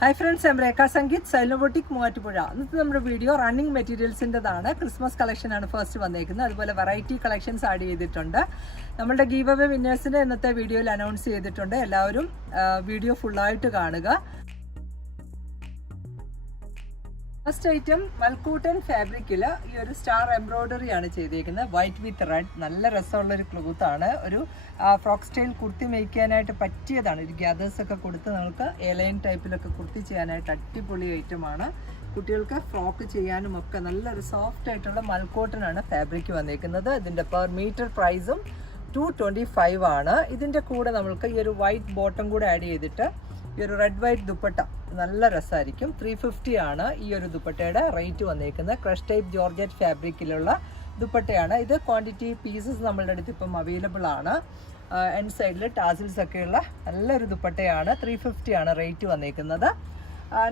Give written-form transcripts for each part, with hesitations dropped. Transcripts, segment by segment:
Hi friends, I'm Rekha Sangeet, Silno Boutique, Muvattupuzha. ഇന്നത്തെ നമ്മുടെ video running മെറ്റീരിയൽസിൻ്റെതാണ്. Christmas കളക്ഷനാണ് first വന്നേക്കുന്നത്. അതുപോലെ വെറൈറ്റി കളക്ഷൻസ് ആഡ് ചെയ്തിട്ടുണ്ട്. നമ്മുടെ ഗീവ് അവേ വിന്നേഴ്സിൻ്റെ ഇന്നത്തെ വീഡിയോയിൽ അനൗൺസ് ചെയ്തിട്ടുണ്ട്. എല്ലാവരും വീഡിയോ ഫുള്ളായിട്ട് കാണുക. ഫസ്റ്റ് ഐറ്റം മൽക്കൂട്ടൻ ഫാബ്രിക്കിൽ ഈ ഒരു സ്റ്റാർ എംബ്രോയ്ഡറി ആണ് ചെയ്തേക്കുന്നത്. വൈറ്റ് വിത്ത് റെഡ്, നല്ല രസമുള്ളൊരു ക്ലോത്താണ്. ഒരു ഫ്രോക്ക് സ്റ്റൈൽ കുർത്തി മേക്ക് ചെയ്യാനായിട്ട് പറ്റിയതാണ്. ഒരു ഗ്യാദേഴ്സ് ഒക്കെ കൊടുത്ത് നമുക്ക് എലൈൻ ടൈപ്പിലൊക്കെ കുർത്തി ചെയ്യാനായിട്ട് അടിപൊളി ഐറ്റമാണ്. കുട്ടികൾക്ക് ഫ്രോക്ക് ചെയ്യാനും ഒക്കെ നല്ലൊരു സോഫ്റ്റ് ആയിട്ടുള്ള മൽക്കോട്ടൻ ആണ് ഫാബ്രിക് വന്നേക്കുന്നത്. ഇതിൻ്റെ പെർ മീറ്റർ പ്രൈസും 225 ആണ്. ഇതിൻ്റെ കൂടെ നമ്മൾക്ക് ഈ ഒരു വൈറ്റ് ബോട്ടം കൂടെ ആഡ് ചെയ്തിട്ട് ഈ ഒരു റെഡ് വൈറ്റ് ദുപ്പട്ട നല്ല രസമായിരിക്കും. 350 ആണ് ഈ ഒരു ദുപ്പട്ടയുടെ റേറ്റ് വന്നേക്കുന്നത്. ക്രഷ് ടൈപ്പ് ജോർജറ്റ് ഫാബ്രിക്കിലുള്ള ദുപ്പട്ടയാണ് ഇത്. ക്വാണ്ടിറ്റി പീസസ് നമ്മളുടെ അടുത്ത് ഇപ്പം അവൈലബിൾ ആണ്. എൻഡ് സൈഡിൽ ടാസിൽസ് ഒക്കെയുള്ള നല്ലൊരു ദുപ്പട്ടയാണ്. 350 ആണ് റേറ്റ് വന്നേക്കുന്നത്.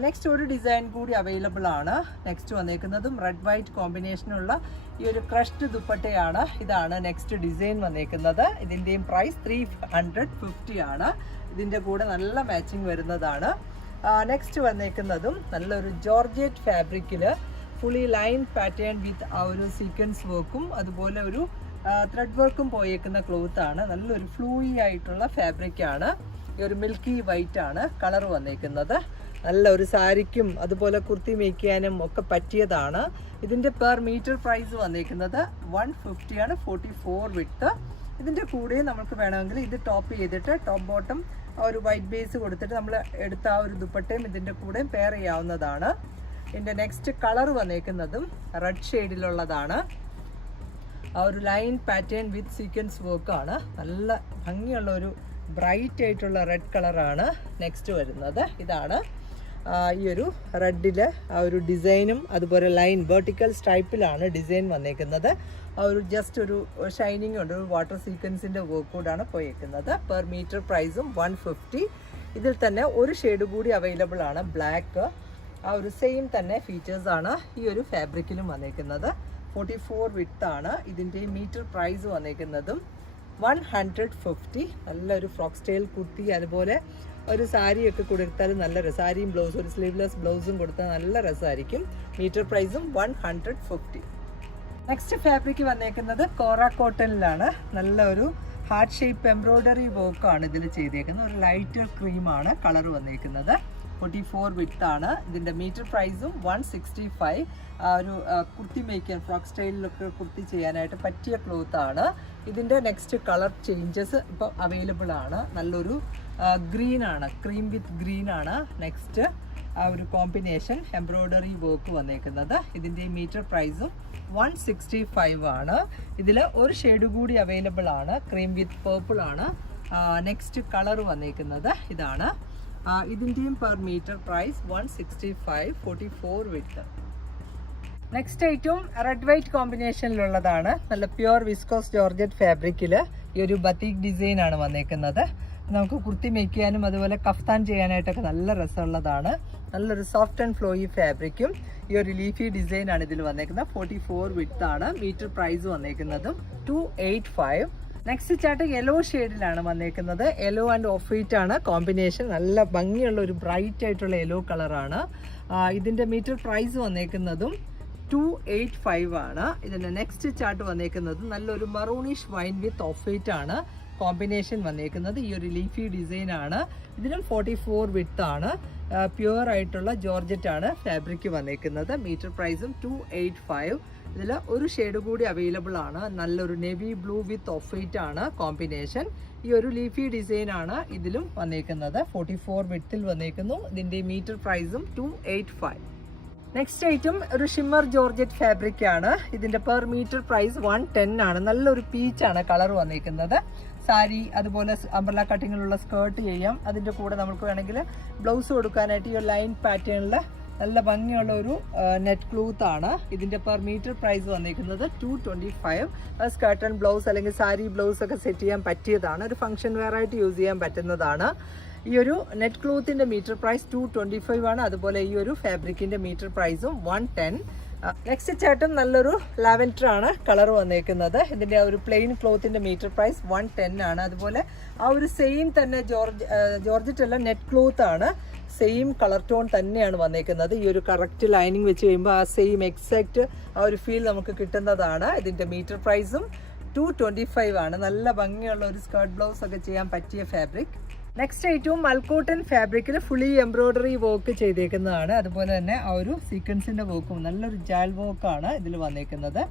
നെക്സ്റ്റ് ഒരു ഡിസൈൻ കൂടി അവൈലബിൾ ആണ്. നെക്സ്റ്റ് വന്നേക്കുന്നതും റെഡ് വൈറ്റ് കോമ്പിനേഷനുള്ള ഈ ഒരു ക്രഷ്ഡ് ദുപ്പട്ടയാണ്. ഇതാണ് നെക്സ്റ്റ് ഡിസൈൻ വന്നേക്കുന്നത്. ഇതിൻ്റെയും പ്രൈസ് 350 ആണ്. ഇതിൻ്റെ കൂടെ നല്ല മാച്ചിങ് വരുന്നതാണ്. നെക്സ്റ്റ് വന്നേക്കുന്നതും നല്ലൊരു ജോർജറ്റ് ഫാബ്രിക്കിൽ ഫുള്ളി ലൈൻ പാറ്റേൺ വിത്ത് ആ ഒരു സീക്വൻസ് വർക്കും അതുപോലെ ഒരു ത്രെഡ് വർക്കും പോയേക്കുന്ന ക്ലോത്താണ്. നല്ലൊരു ഫ്ലൂയി ആയിട്ടുള്ള ഫാബ്രിക്കാണ്. ഈ ഒരു മിൽക്കി വൈറ്റ് ആണ് കളർ വന്നേക്കുന്നത്. നല്ല ഒരു സാരിക്കും അതുപോലെ കുർത്തി മേക്ക് ചെയ്യാനും ഒക്കെ പറ്റിയതാണ്. ഇതിൻ്റെ പെർ മീറ്റർ പ്രൈസ് വന്നേക്കുന്നത് 150 ആണ്. 44 വിട്ട്. ഇതിൻ്റെ കൂടെ നമുക്ക് വേണമെങ്കിൽ ഇത് ടോപ്പ് ചെയ്തിട്ട് ടോപ്പ് ബോട്ടം ഒരു വൈറ്റ് ബേസ് കൊടുത്തിട്ട് നമ്മൾ എടുത്ത ആ ഒരു ദുപ്പട്ടയും ഇതിൻ്റെ കൂടെ പെയർ ചെയ്യാവുന്നതാണ്. ഇതിൻ്റെ നെക്സ്റ്റ് കളർ വന്നേക്കുന്നതും റെഡ് ഷെയ്ഡിലുള്ളതാണ്. ആ ഒരു ലൈൻ പാറ്റേൺ വിത്ത് സീക്വൻസ് വർക്കാണ്. നല്ല ഭംഗിയുള്ള ഒരു ബ്രൈറ്റ് ആയിട്ടുള്ള റെഡ് കളറാണ് നെക്സ്റ്റ് വരുന്നത്. ഇതാണ് ഈ ഒരു റെഡിൽ ആ ഒരു ഡിസൈനും അതുപോലെ ലൈൻ വെർട്ടിക്കൽ സ്ട്രൈപ്പിലാണ് ഡിസൈൻ വന്നേക്കുന്നത്. ആ ഒരു ജസ്റ്റ് ഒരു ഷൈനിങ് ഉണ്ട്, ഒരു വാട്ടർ സീക്വൻസിൻ്റെ വർക്ക് കൂടാണ് പോയേക്കുന്നത്. പെർ മീറ്റർ പ്രൈസും 150. ഇതിൽ തന്നെ ഒരു ഷെയ്ഡ് കൂടി അവൈലബിൾ ആണ്, ബ്ലാക്ക്. ആ ഒരു സെയിം തന്നെ ഫീച്ചേഴ്സാണ് ഈ ഒരു ഫാബ്രിക്കിലും വന്നേക്കുന്നത്. 44 വിട്ടാണ്. ഇതിൻ്റെ മീറ്റർ പ്രൈസ് വന്നേക്കുന്നതും 150. നല്ലൊരു ഫ്രോക്ക് സ്റ്റൈൽ കുർത്തി അതുപോലെ ഒരു സാരിയൊക്കെ കൊടുത്താൽ നല്ല രസം. സാരിയും ബ്ലൗസും ഒരു സ്ലീവ്ലെസ് ബ്ലൗസും കൊടുത്താൽ നല്ല രസമായിരിക്കും. മീറ്റർ പ്രൈസും 150. നെക്സ്റ്റ് ഫാബ്രിക് വന്നേക്കുന്നത് കോറ കോട്ടണിലാണ്. നല്ലൊരു ഹാർട്ട് ഷേപ്പ് എംബ്രോയ്ഡറി വർക്കാണ് ഇതിൽ ചെയ്തേക്കുന്നത്. ഒരു ലൈറ്റ് ക്രീമാണ് കളർ വന്നേക്കുന്നത്. 44 വിട്ടാണ്. ഇതിൻ്റെ മീറ്റർ പ്രൈസും 165. ഒരു കുർത്തി മേക്ക് ഫ്രോക്ക് സ്റ്റൈലിലൊക്കെ കുർത്തി ചെയ്യാനായിട്ട് പറ്റിയ ക്ലോത്താണ്. ഇതിൻ്റെ നെക്സ്റ്റ് കളർ ചേഞ്ചസ് ഇപ്പോൾ അവൈലബിൾ ആണ്. നല്ലൊരു ഗ്രീനാണ്, ക്രീം വിത്ത് ഗ്രീനാണ് നെക്സ്റ്റ് ആ ഒരു കോമ്പിനേഷൻ എംബ്രോയ്ഡറി വർക്ക് വന്നേക്കുന്നത്. ഇതിൻ്റെ മീറ്റർ പ്രൈസും 165 ആണ്. ഇതിൽ ഒരു ഷെയ്ഡ് കൂടി അവൈലബിൾ ആണ്, ക്രീം വിത്ത് പേർപ്പിൾ ആണ് നെക്സ്റ്റ് കളർ വന്നേക്കുന്നത്. ഇതാണ് ഇതിൻ്റെയും per metre price 165. 44 width. Next item red white കോമ്പിനേഷനിലുള്ളതാണ്. നല്ല പ്യുവർ വിസ്കോസ് ജോർജറ്റ് ഫാബ്രിക്കിൽ ഈ ഒരു ബത്തീക് ഡിസൈൻ ആണ് വന്നേക്കുന്നത്. നമുക്ക് കുർത്തി മേക്ക് ചെയ്യാനും അതുപോലെ കഫ്താൻ ചെയ്യാനായിട്ടൊക്കെ നല്ല രസമുള്ളതാണ്. നല്ലൊരു സോഫ്റ്റ് ആൻഡ് ഫ്ലോയി ഫാബ്രിക്കും ഈ ഒരു ലീഫി ഡിസൈൻ ആണ് ഇതിൽ വന്നേക്കുന്നത്. 44 വിത്ത് ആണ്. മീറ്റർ പ്രൈസ് വന്നേക്കുന്നതും 285. നെക്സ്റ്റ് ചാർട്ട് യെല്ലോ ഷെയ്ഡിലാണ് വന്നേക്കുന്നത്. യെല്ലോ ആൻഡ് ഓഫ് വൈറ്റ് ആണ് കോമ്പിനേഷൻ. നല്ല ഭംഗിയുള്ള ഒരു ബ്രൈറ്റ് ആയിട്ടുള്ള യെല്ലോ കളറാണ്. ഇതിൻ്റെ മീറ്റർ പ്രൈസ് വന്നേക്കുന്നതും 285 ആണ്. ഇതിൻ്റെ നെക്സ്റ്റ് ചാർട്ട് വന്നേക്കുന്നത് നല്ലൊരു മറൂണിഷ് വൈൻ വിത്ത് ഓഫ് വൈറ്റ് ആണ് കോമ്പിനേഷൻ വന്നേക്കുന്നത്. ഈ ഒരു ലീഫി ഡിസൈൻ ആണ്. ഇതിനും 44 വിത്ത് ആണ്. പ്യുവർ ആയിട്ടുള്ള ജോർജറ്റ് ആണ് ഫാബ്രിക് വന്നേക്കുന്നത്. മീറ്റർ പ്രൈസും 285. ഇതിൽ ഒരു ഷെയ്ഡ് കൂടി അവൈലബിൾ ആണ്. നല്ലൊരു നേവി ബ്ലൂ വിത്ത് ഓഫ് വൈറ്റ് ആണ് കോമ്പിനേഷൻ. ഈ ഒരു ലീഫി ഡിസൈൻ ആണ് ഇതിലും വന്നേക്കുന്നത്. 44 വിത്തിൽ വന്നേക്കുന്നു. ഇതിൻ്റെ മീറ്റർ പ്രൈസും 285. നെക്സ്റ്റ് ഐറ്റം ഒരു ഷിമ്മർ ജോർജറ്റ് ഫാബ്രിക് ആണ്. ഇതിൻ്റെ പെർ മീറ്റർ പ്രൈസ് 110 ആണ്. നല്ലൊരു പീച്ചാണ് കളർ വന്നേക്കുന്നത്. സാരി അതുപോലെ അംബ്രല കട്ടിങ്ങിലുള്ള സ്കേർട്ട് ചെയ്യാം. അതിൻ്റെ കൂടെ നമുക്ക് വേണമെങ്കിൽ ബ്ലൗസ് കൊടുക്കാനായിട്ട് ഈ ഒരു ലൈൻ പാറ്റേണിൽ നല്ല ഭംഗിയുള്ള ഒരു നെറ്റ് ക്ലോത്ത് ആണ്. ഇതിൻ്റെ പെർ മീറ്റർ പ്രൈസ് വന്നിരിക്കുന്നത് 225. സ്കേർട്ട് ആൻഡ് ബ്ലൗസ് അല്ലെങ്കിൽ സാരി ബ്ലൗസ് ഒക്കെ സെറ്റ് ചെയ്യാൻ പറ്റിയതാണ്. ഒരു ഫംഗ്ഷൻ വെയർ ആയിട്ട് യൂസ് ചെയ്യാൻ പറ്റുന്നതാണ്. ഈ ഒരു നെറ്റ് ക്ലോത്തിൻ്റെ മീറ്റർ പ്രൈസ് 225 ആണ്. അതുപോലെ ഈ ഒരു ഫാബ്രിക്കിൻ്റെ മീറ്റർ പ്രൈസും 110. നെക്സ്റ്റ് ചേട്ടൻ നല്ലൊരു ലാവൻഡർ ആണ് കളർ വന്നേക്കുന്നത്. ഇതിൻ്റെ ഒരു പ്ലെയിൻ ക്ലോത്തിൻ്റെ മീറ്റർ പ്രൈസ് 110 ആണ്. അതുപോലെ ആ ഒരു സെയിം തന്നെ ജോർജറ്റ് അല്ല, നെറ്റ് ക്ലോത്ത് ആണ്. സെയിം കളർ ടോൺ തന്നെയാണ് വന്നേക്കുന്നത്. ഈ ഒരു കറക്റ്റ് ലൈനിങ് വെച്ച് കഴിയുമ്പോൾ ആ സെയിം എക്സാക്റ്റ് ആ ഒരു ഫീൽ നമുക്ക് കിട്ടുന്നതാണ്. ഇതിൻ്റെ മീറ്റർ പ്രൈസും 225 ആണ്. നല്ല ഭംഗിയുള്ള ഒരു സ്കേർട്ട് ബ്ലൗസ് ഒക്കെ ചെയ്യാൻ പറ്റിയ ഫാബ്രിക്. നെക്സ്റ്റ് ഐറ്റവും മൽക്കോട്ടൺ ഫാബ്രിക്കിൽ ഫുള്ളി എംബ്രോയ്ഡറി വർക്ക് ചെയ്തേക്കുന്നതാണ്. അതുപോലെ തന്നെ ആ ഒരു സീക്വൻസിൻ്റെ വർക്കും നല്ലൊരു ജാൽ വർക്കാണ് ഇതിൽ വന്നേക്കുന്നത്.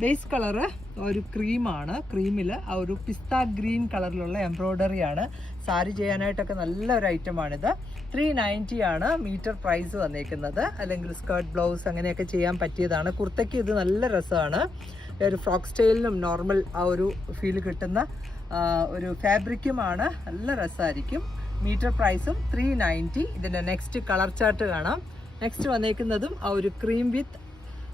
ബേസ് കളറ് ഒരു ക്രീമാണ്. ക്രീമിൽ ആ ഒരു പിസ്ത ഗ്രീൻ കളറിലുള്ള എംബ്രോയ്ഡറി ആണ്. സാരി ചെയ്യാനായിട്ടൊക്കെ നല്ലൊരു ഐറ്റമാണിത്. 390 ആണ് മീറ്റർ പ്രൈസ് വന്നേക്കുന്നത്. അല്ലെങ്കിൽ സ്കേർട്ട് ബ്ലൗസ് അങ്ങനെയൊക്കെ ചെയ്യാൻ പറ്റിയതാണ്. കുർത്തയ്ക്ക് ഇത് നല്ല രസമാണ്. ഒരു ഫ്രോക്ക് സ്റ്റൈലിനും നോർമൽ ആ ഒരു ഫീൽ കിട്ടുന്ന ഒരു ഫാബ്രിക്കുമാണ്. നല്ല രസമായിരിക്കും. മീറ്റർ പ്രൈസും 390. ഇതിൻ്റെ നെക്സ്റ്റ് കളർ ചാർട്ട് കാണാം. നെക്സ്റ്റ് വന്നേക്കുന്നതും ആ ഒരു ക്രീം വിത്ത്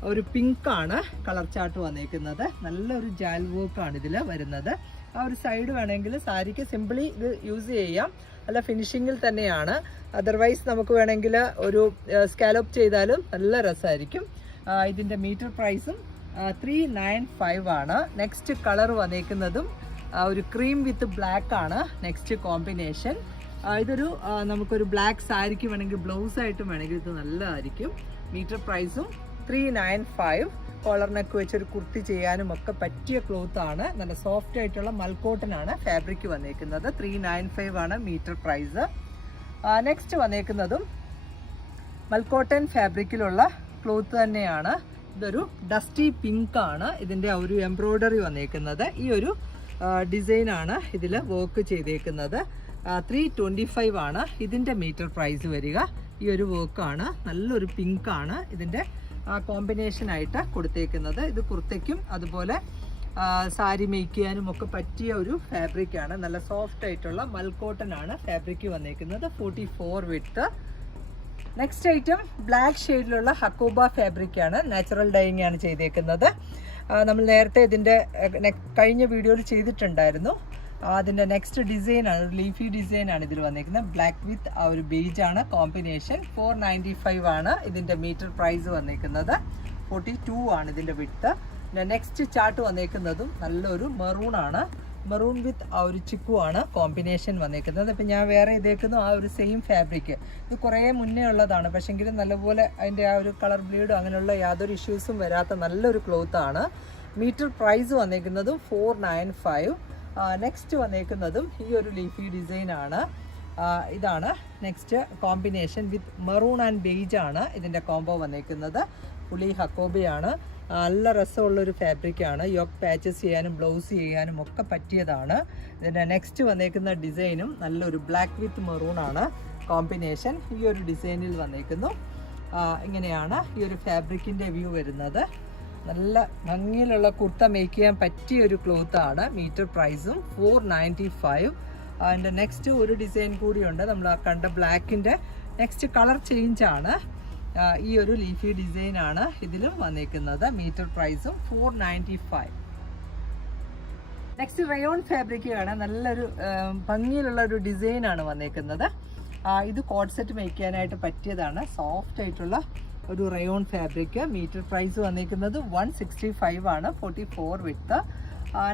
ഒരു പിങ്ക് ആണ് കളർ ചാർട്ട് വന്നേക്കുന്നത്. നല്ലൊരു ജാൽ വർക്കാണ് ഇതിൽ വരുന്നത്. ആ ഒരു സൈഡ് വേണമെങ്കിൽ സാരിക്ക് സിംപിളി ഇത് യൂസ് ചെയ്യാം. അല്ല ഫിനിഷിങ്ങിൽ തന്നെയാണ്. അതർവൈസ് നമുക്ക് വേണമെങ്കിൽ ഒരു സ്കാലോപ്പ് ചെയ്താലും നല്ല രസമായിരിക്കും. ഇതിൻ്റെ മീറ്റർ പ്രൈസും 395 ആണ്. നെക്സ്റ്റ് കളർ വന്നേക്കുന്നതും ഒരു ക്രീം വിത്ത് ബ്ലാക്ക് ആണ് നെക്സ്റ്റ് കോമ്പിനേഷൻ. ഇതൊരു നമുക്കൊരു ബ്ലാക്ക് സാരിക്ക് വേണമെങ്കിൽ ബ്ലൗസ് ആയിട്ടും വേണമെങ്കിൽ ഇത് നല്ലതായിരിക്കും. മീറ്റർ പ്രൈസും 395. കോളർ നെക്ക് വെച്ചൊരു കുർത്തി ചെയ്യാനും ഒക്കെ പറ്റിയ ക്ലോത്ത് ആണ്. നല്ല സോഫ്റ്റ് ആയിട്ടുള്ള മൽക്കോട്ടൺ ആണ് ഫാബ്രിക് വന്നേക്കുന്നത്. 395 ആണ് മീറ്റർ പ്രൈസ്. നെക്സ്റ്റ് വന്നേക്കുന്നതും മൽക്കോട്ടൺ ഫാബ്രിക്കിലുള്ള ക്ലോത്ത് തന്നെയാണ്. ഇതൊരു ഡസ്റ്റി പിങ്ക് ആണ്. ഇതിൻ്റെ ഒരു എംബ്രോയ്ഡറി വന്നേക്കുന്നത്. ഈ ഒരു ഡിസൈനാണ് ഇതിൽ വർക്ക് ചെയ്തേക്കുന്നത്. 325 ആണ് ഇതിൻ്റെ മീറ്റർ പ്രൈസ് വരിക. ഈ ഒരു വർക്കാണ്. നല്ലൊരു പിങ്ക് ആണ് ഇതിൻ്റെ കോമ്പിനേഷനായിട്ട് കൊടുത്തേക്കുന്നത്. ഇത് കുർത്തയ്ക്കും അതുപോലെ സാരി മേക്ക് ചെയ്യാനും ഒക്കെ പറ്റിയ ഒരു ഫാബ്രിക്കാണ്. നല്ല സോഫ്റ്റ് ആയിട്ടുള്ള മൽക്കോട്ടൺ ആണ് ഫാബ്രിക് വന്നേക്കുന്നത്. 44 വിഡ്ത്ത്. നെക്സ്റ്റ് ഐറ്റം ബ്ലാക്ക് ഷെയ്ഡിലുള്ള ഹക്കോബ ഫാബ്രിക്കാണ്. നാച്ചുറൽ ഡൈയിങ് ആണ് ചെയ്തേക്കുന്നത്. നമ്മൾ നേരത്തെ ഇതിൻ്റെ കഴിഞ്ഞ വീഡിയോയിൽ ചെയ്തിട്ടുണ്ടായിരുന്നു. അതിൻ്റെ നെക്സ്റ്റ് ഡിസൈനാണ് ഒരു ലീഫി ഡിസൈനാണ് ഇതിൽ വന്നിരിക്കുന്നത്. ബ്ലാക്ക് വിത്ത് ആ ഒരു ബേജ് ആണ് കോമ്പിനേഷൻ. 495 ആണ് ഇതിൻ്റെ മീറ്റർ പ്രൈസ് വന്നിരിക്കുന്നത്. 42 ആണ് ഇതിൻ്റെ വിഡ്ത്ത്. പിന്നെ നെക്സ്റ്റ് ചാർട്ട് വന്നിരിക്കുന്നതും നല്ലൊരു മെറൂൺ ആണ്. മെറൂൺ വിത്ത് ആ ഒരു ചിക്കു ആണ് കോമ്പിനേഷൻ വന്നിരിക്കുന്നത്. ഇപ്പം ഞാൻ വേറെ ഇതേക്കുന്നു ആ ഒരു സെയിം ഫാബ്രിക്. ഇത് കുറേ മുന്നേ ഉള്ളതാണ്. പക്ഷേങ്കിലും നല്ലപോലെ അതിൻ്റെ ആ ഒരു കളർ ബ്ലീഡോ അങ്ങനെയുള്ള യാതൊരു ഇഷ്യൂസും വരാത്ത നല്ലൊരു ക്ലോത്താണ്. മീറ്റർ പ്രൈസ് വന്നിരിക്കുന്നതും 495. നെക്സ്റ്റ് വന്നേക്കുന്നതും ഈ ഒരു ലീഫി ഡിസൈനാണ്. ഇതാണ് next combination with maroon and beige ആണ് ഇതിൻ്റെ കോംബോ വന്നേക്കുന്നത്. ഫുള്ളി ഹക്കോബയാണ്. നല്ല രസമുള്ളൊരു ഫാബ്രിക്കാണ്. യോക്ക് പാച്ചസ് ചെയ്യാനും ബ്ലൗസ് ചെയ്യാനും ഒക്കെ പറ്റിയതാണ്. ഇതിൻ്റെ നെക്സ്റ്റ് വന്നേക്കുന്ന ഡിസൈനും നല്ലൊരു ബ്ലാക്ക് വിത്ത് മെറൂൺ ആണ് കോമ്പിനേഷൻ. ഈ ഒരു ഡിസൈനിൽ വന്നേക്കുന്നു. ഇങ്ങനെയാണ് ഈ ഒരു ഫാബ്രിക്കിൻ്റെ വ്യൂ വരുന്നത്. നല്ല ഭംഗിയിലുള്ള കുർത്ത മേക്ക് ചെയ്യാൻ പറ്റിയൊരു ക്ലോത്താണ്. മീറ്റർ പ്രൈസും 495. അതിൻ്റെ നെക്സ്റ്റ് ഒരു ഡിസൈൻ കൂടിയുണ്ട്. നമ്മൾ ആ കണ്ട ബ്ലാക്കിൻ്റെ നെക്സ്റ്റ് കളർ ചേഞ്ചാണ്. ഈ ഒരു ലീഫി ഡിസൈനാണ് ഇതിലും വന്നേക്കുന്നത്. മീറ്റർ പ്രൈസും 495. നെക്സ്റ്റ് റയോൺ ഫാബ്രിക്കാണ്. നല്ലൊരു ഭംഗിയിലുള്ള ഒരു ഡിസൈനാണ് വന്നേക്കുന്നത്. ഇത് കോഡ് സെറ്റ് മേക്ക് ചെയ്യാനായിട്ട് പറ്റിയതാണ്. സോഫ്റ്റ് ആയിട്ടുള്ള ഒരു റയോൺ ഫാബ്രിക്. മീറ്റർ പ്രൈസ് വന്നേക്കുന്നത് 165 ആണ്. 44 വിഡ്ത്ത്.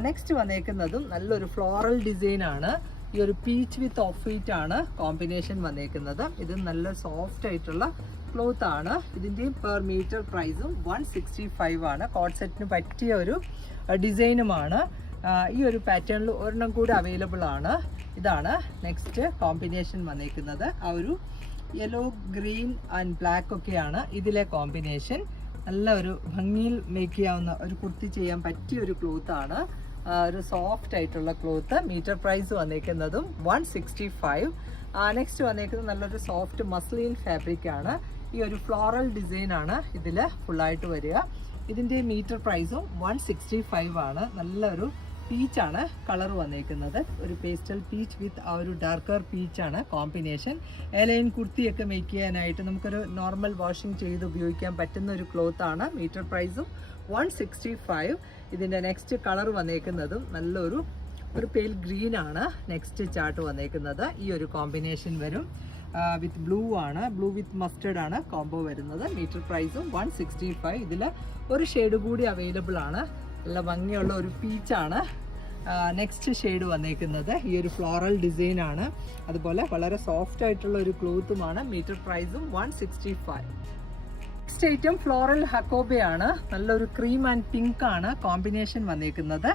നെക്സ്റ്റ് വന്നേക്കുന്നതും നല്ലൊരു ഫ്ലോറൽ ഡിസൈനാണ്. ഈ ഒരു പീച്ച് വിത്ത് ഓഫ് വൈറ്റ് ആണ് കോമ്പിനേഷൻ വന്നേക്കുന്നത്. ഇത് നല്ല സോഫ്റ്റ് ആയിട്ടുള്ള ക്ലോത്ത് ആണ്. ഇതിൻ്റെയും പെർ മീറ്റർ പ്രൈസും 165 ആണ്. കോഡ് സെറ്റിന് പറ്റിയ ഒരു ഡിസൈനുമാണ്. ഈ ഒരു പാറ്റേണിൽ ഒരെണ്ണം കൂടി അവൈലബിൾ ആണ്. ഇതാണ് നെക്സ്റ്റ് കോമ്പിനേഷൻ വന്നേക്കുന്നത്. ആ ഒരു യെല്ലോ ഗ്രീൻ ആൻഡ് ബ്ലാക്ക് ഒക്കെയാണ് ഇതിലെ കോമ്പിനേഷൻ. നല്ല ഒരു ഭംഗിയിൽ മേക്ക് ചെയ്യാവുന്ന ഒരു കുർത്തി ചെയ്യാൻ പറ്റിയ ഒരു ക്ലോത്ത് ആണ്. ഒരു സോഫ്റ്റ് ആയിട്ടുള്ള ക്ലോത്ത്. മീറ്റർ പ്രൈസ് വന്നേക്കുന്നതും 165. നെക്സ്റ്റ് വന്നേക്കുന്നത് നല്ലൊരു സോഫ്റ്റ് മസ്ലിൻ ഫാബ്രിക് ആണ്. ഈ ഒരു ഫ്ലോറൽ ഡിസൈൻ ആണ് ഇതിൽ ഫുള്ളായിട്ട് വരിക. ഇതിൻ്റെ മീറ്റർ പ്രൈസും 165 ആണ്. നല്ലൊരു പീച്ചാണ് കളർ വന്നേക്കുന്നത്. ഒരു പേസ്റ്റൽ പീച്ച് വിത്ത് ആ ഒരു ഡാർക്കർ പീച്ചാണ് കോമ്പിനേഷൻ. എലൈൻ കുർത്തിയൊക്കെ മേക്ക് ചെയ്യാനായിട്ട് നമുക്കൊരു നോർമൽ വാഷിംഗ് ചെയ്ത് ഉപയോഗിക്കാൻ പറ്റുന്ന ഒരു ക്ലോത്ത് ആണ്. മീറ്റർ പ്രൈസും 165. ഇതിൻ്റെ നെക്സ്റ്റ് കളർ വന്നേക്കുന്നതും നല്ലൊരു പെയിൽ ഗ്രീൻ ആണ് നെക്സ്റ്റ് ചാർട്ട് വന്നേക്കുന്നത്. ഈ ഒരു കോമ്പിനേഷൻ വരും. വിത്ത് ബ്ലൂ ആണ്. ബ്ലൂ വിത്ത് മസ്റ്റേർഡ് ആണ് കോംബോ വരുന്നത്. മീറ്റർ പ്രൈസും 165. ഇതിൽ ഒരു ഷെയ്ഡ് കൂടി അവൈലബിൾ ആണ്. നല്ല ഭംഗിയുള്ള ഒരു പീച്ചാണ്. നെക്സ്റ്റ് ഷെയ്ഡ് വന്നേക്കുന്നത് ഈ ഒരു ഫ്ലോറൽ ഡിസൈൻ ആണ്. അതുപോലെ വളരെ സോഫ്റ്റ് ആയിട്ടുള്ള ഒരു ക്ലോത്തുമാണ്. മീറ്റർ പ്രൈസും 165. നെക്സ്റ്റ് ഐറ്റം ഫ്ലോറൽ ഹക്കോബയാണ്. നല്ലൊരു ക്രീം ആൻഡ് പിങ്ക് ആണ് കോമ്പിനേഷൻ വന്നേക്കുന്നത്.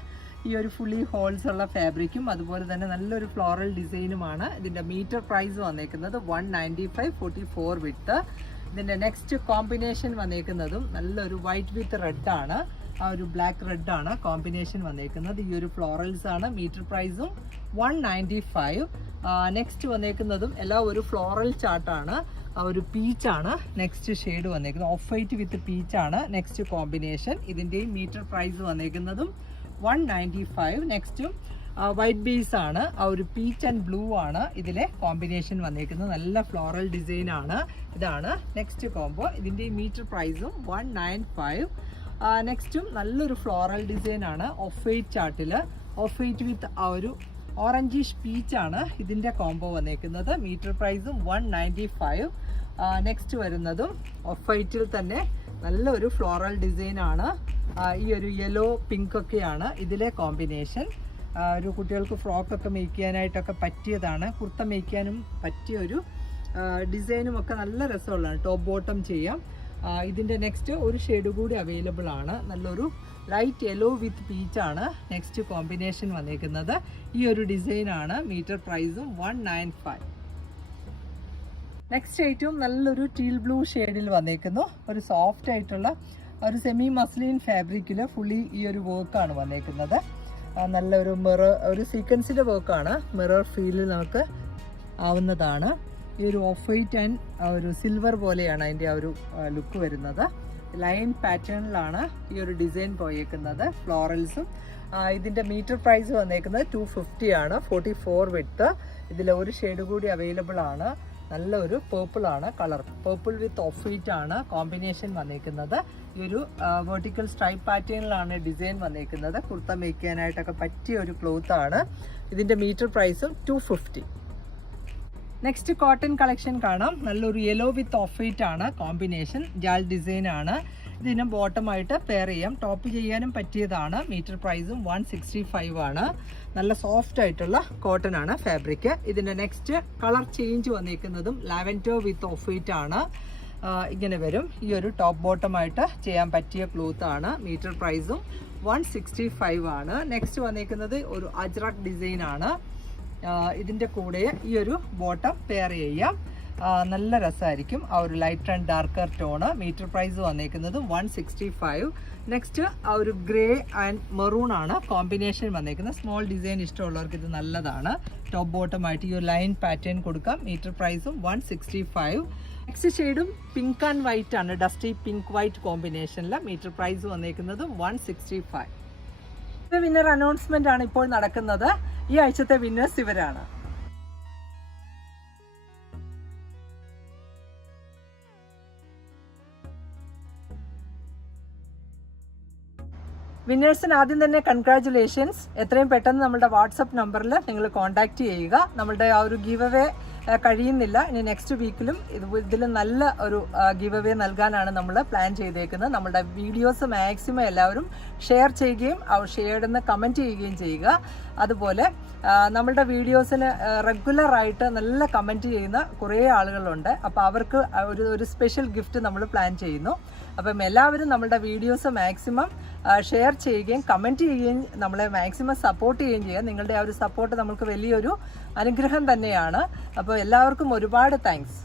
ഈ ഒരു ഫുള്ളി ഹോൾസ് ഉള്ള ഫാബ്രിക്കും അതുപോലെ തന്നെ നല്ലൊരു ഫ്ലോറൽ ഡിസൈനുമാണ്. ഇതിൻ്റെ മീറ്റർ പ്രൈസ് വന്നേക്കുന്നത് 195, 44 വിത്ത്. ഇതിൻ്റെ നെക്സ്റ്റ് കോമ്പിനേഷൻ വന്നേക്കുന്നതും നല്ലൊരു വൈറ്റ് വിത്ത് റെഡ് ആണ്. ആ ഒരു ബ്ലാക്ക് റെഡ് ആണ് കോമ്പിനേഷൻ വന്നേക്കുന്നത്. ഈ ഒരു ഫ്ലോറൽസ് ആണ്. മീറ്റർ പ്രൈസും 195. നെക്സ്റ്റ് വന്നേക്കുന്നതും എല്ലാം ഒരു ഫ്ലോറൽ ചാർട്ടാണ്. ആ ഒരു പീച്ചാണ് നെക്സ്റ്റ് ഷെയ്ഡ് വന്നേക്കുന്നത്. ഓഫ് വൈറ്റ് വിത്ത് പീച്ചാണ് നെക്സ്റ്റ് കോമ്പിനേഷൻ. ഇതിൻ്റെയും മീറ്റർ പ്രൈസ് വന്നേക്കുന്നതും 195. നെക്സ്റ്റും വൈറ്റ് ബേസ് ആണ്. ആ ഒരു പീച്ച് ആൻഡ് ബ്ലൂ ആണ് ഇതിലെ കോമ്പിനേഷൻ വന്നേക്കുന്നത്. നല്ല ഫ്ലോറൽ ഡിസൈൻ ആണ്. ഇതാണ് നെക്സ്റ്റ് കോംബോ. ഇതിൻ്റെ മീറ്റർ പ്രൈസും 195. നെക്സ്റ്റും നല്ലൊരു ഫ്ലോറൽ ഡിസൈൻ ആണ്. ഓഫ് വൈറ്റ് ചാർട്ടിൽ ഓഫ് വൈറ്റ് വിത്ത് ആ ഒരു ഓറഞ്ചിഷ് പീച്ചാണ് ഇതിൻ്റെ കോംബോ വന്നേക്കുന്നത്. മീറ്റർ പ്രൈസും 195. നെക്സ്റ്റ് വരുന്നതും ഓഫ് വൈറ്റിൽ തന്നെ നല്ലൊരു ഫ്ലോറൽ ഡിസൈൻ ആണ്. ഈ ഒരു യെല്ലോ പിങ്ക് ഒക്കെയാണ് ഇതിലെ കോമ്പിനേഷൻ. ഒരു കുട്ടികൾക്ക് ഫ്രോക്കൊക്കെ മേക്ക് ചെയ്യാനായിട്ടൊക്കെ പറ്റിയതാണ്. കുർത്ത മേക്ക് ചെയ്യാനും പറ്റിയ ഒരു ഡിസൈനും ഒക്കെ നല്ല രസമുള്ളതാണ്. ടോപ്പ് ബോട്ടം ചെയ്യാം. ഇതിൻ്റെ നെക്സ്റ്റ് ഒരു ഷെയ്ഡ് കൂടി അവൈലബിൾ ആണ്. നല്ലൊരു ലൈറ്റ് യെല്ലോ വിത്ത് പീച്ചാണ് നെക്സ്റ്റ് കോമ്പിനേഷൻ വന്നേക്കുന്നത്. ഈ ഒരു ഡിസൈനാണ്. മീറ്റർ പ്രൈസും 195. നെക്സ്റ്റ് ഐറ്റവും നല്ലൊരു ടീൽ ബ്ലൂ ഷെയ്ഡിൽ വന്നേക്കുന്നു. ഒരു സോഫ്റ്റ് ആയിട്ടുള്ള ഒരു സെമി മസ്ലിൻ ഫാബ്രിക്കിൽ ഫുള്ളി ഈ ഒരു വർക്കാണ് വന്നേക്കുന്നത്. നല്ലൊരു മിറർ, ഒരു സീക്വൻസിൻ്റെ വർക്കാണ്. മിറർ ഫീലിൽ നമുക്ക് ആവുന്നതാണ്. ഈ ഒരു ഓഫ് വൈറ്റ് ആൻഡ് ഒരു സിൽവർ പോലെയാണ് അതിൻ്റെ ആ ഒരു ലുക്ക് വരുന്നത്. ലൈൻ പാറ്റേണിലാണ് ഈ ഒരു ഡിസൈൻ പോയേക്കുന്നത്. ഫ്ലോറൽസും. ഇതിൻ്റെ മീറ്റർ പ്രൈസ് വന്നേക്കുന്നത് 250 ആണ്. 44 വിത്ത്. ഇതിൽ ഒരു ഷെയ്ഡ് കൂടി അവൈലബിൾ ആണ്. നല്ലൊരു പേർപ്പിൾ ആണ് കളർ. പേർപ്പിൾ വിത്ത് ഓഫ് വൈറ്റ് ആണ് കോമ്പിനേഷൻ വന്നേക്കുന്നത്. ഈ ഒരു വെർട്ടിക്കൽ സ്ട്രൈപ്പ് പാറ്റേണിലാണ് ഡിസൈൻ വന്നേക്കുന്നത്. കുർത്ത മേക്ക് ചെയ്യാനായിട്ടൊക്കെ പറ്റിയ ഒരു ക്ലോത്ത് ആണ്. ഇതിൻ്റെ മീറ്റർ പ്രൈസും 250. നെക്സ്റ്റ് കോട്ടൺ കളക്ഷൻ കാണാം. നല്ലൊരു യെല്ലോ വിത്ത് ഓഫ് വൈറ്റ് ആണ് കോമ്പിനേഷൻ. ജാൽ ഡിസൈൻ ആണ്. ഇതിന് ബോട്ടമായിട്ട് പെയർ ചെയ്യാം. ടോപ്പ് ചെയ്യാനും പറ്റിയതാണ്. മീറ്റർ പ്രൈസും 165 ആണ്. നല്ല സോഫ്റ്റ് ആയിട്ടുള്ള കോട്ടൺ ആണ് ഫാബ്രിക്. ഇതിൻ്റെ നെക്സ്റ്റ് കളർ ചേഞ്ച് വന്നേക്കുന്നതും ലാവൻഡർ വിത്ത് ഓഫ് വൈറ്റ് ആണ്. ഇങ്ങനെ വരും. ഈ ഒരു ടോപ്പ് ബോട്ടമായിട്ട് ചെയ്യാൻ പറ്റിയ ക്ലോത്ത് ആണ്. മീറ്റർ പ്രൈസും 165 ആണ്. നെക്സ്റ്റ് വന്നേക്കുന്നത് ഒരു അജ്രക് ഡിസൈൻ ആണ്. ഇതിൻ്റെ കൂടെ ഈ ഒരു ബോട്ടം പെയർ ചെയ്യാം. നല്ല രസമായിരിക്കും. ആ ഒരു light and darker tone. Meter price വന്നേക്കുന്നത് 165. നെക്സ്റ്റ് ആ ഒരു ഗ്രേ ആൻഡ് മെറൂൺ ആണ് കോമ്പിനേഷൻ വന്നേക്കുന്നത്. സ്മോൾ ഡിസൈൻ ഇഷ്ടമുള്ളവർക്ക് ഇത് നല്ലതാണ്. ടോപ്പ് ബോട്ടമായിട്ട് ഈ ഒരു ലൈൻ പാറ്റേൺ കൊടുക്കാം. മീറ്റർ പ്രൈസും 165. നെക്സ്റ്റ് ഷെയ്ഡും പിങ്ക് ആൻഡ് വൈറ്റ് ആണ്. ഡസ്റ്റി പിങ്ക് വൈറ്റ് കോമ്പിനേഷനിൽ. മീറ്റർ പ്രൈസ് വന്നേക്കുന്നത് 165. വിന്നർ അനൗൺസ്മെന്റ് ആണ് ഇപ്പോൾ നടക്കുന്നത്. ഈ ആഴ്ചത്തെ വിന്നേഴ്സ് ഇവരാണ്. വിന്നേഴ്സിന് ആദ്യം തന്നെ കൺഗ്രാറ്റുലേഷൻസ്. എത്രയും പെട്ടെന്ന് നമ്മുടെ വാട്സപ്പ് നമ്പറിൽ നിങ്ങൾ കോൺടാക്റ്റ് ചെയ്യുക. നമ്മളുടെ ആ ഒരു ഗീവ് അവേ കഴിയുന്നില്ല. ഇനി നെക്സ്റ്റ് വീക്കിലും ഇതിൽ നല്ല ഒരു ഗീവ് അവേ നൽകാനാണ് നമ്മൾ പ്ലാൻ ചെയ്തേക്കുന്നത്. നമ്മുടെ വീഡിയോസ് മാക്സിമം എല്ലാവരും ഷെയർ ചെയ്യുകയും ഷെയർഡെന്ന് കമൻറ്റ് ചെയ്യുകയും ചെയ്യുക. അതുപോലെ നമ്മളുടെ വീഡിയോസിന് റെഗുലറായിട്ട് നല്ല കമൻറ്റ് ചെയ്യുന്ന കുറേ ആളുകളുണ്ട്. അപ്പോൾ അവർക്ക് ഒരു സ്പെഷ്യൽ ഗിഫ്റ്റ് നമ്മൾ പ്ലാൻ ചെയ്യുന്നു. അപ്പം എല്ലാവരും നമ്മളുടെ വീഡിയോസ് മാക്സിമം ഷെയർ ചെയ്യുകയും കമൻറ്റ് ചെയ്യുകയും നമ്മളെ മാക്സിമം സപ്പോർട്ട് ചെയ്യുകയും ചെയ്യുക. നിങ്ങളുടെ ആ ഒരു സപ്പോർട്ട് നമുക്ക് വലിയൊരു അനുഗ്രഹം തന്നെയാണ്. അപ്പോൾ എല്ലാവർക്കും ഒരുപാട് താങ്ക്സ്.